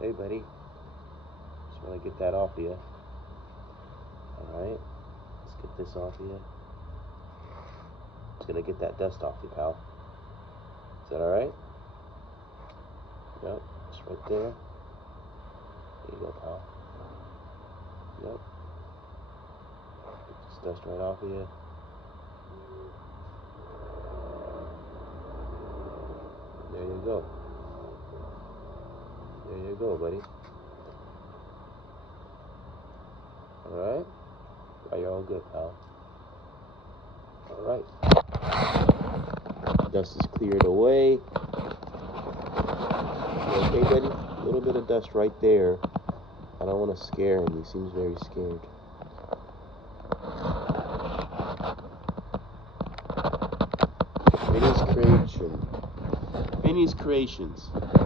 Hey, buddy. Just want to get that off of you. Alright. Let's get this off of you. Just gonna get that dust off you, pal. Is that alright? Yep. Just right there. There you go, pal. Yep. Get this dust right off of you. There you go. There you go, buddy. Alright? Are you all good, pal? Alright. Dust is cleared away. You okay, buddy? A little bit of dust right there. I don't want to scare him. He seems very scared. Vinny's Creations.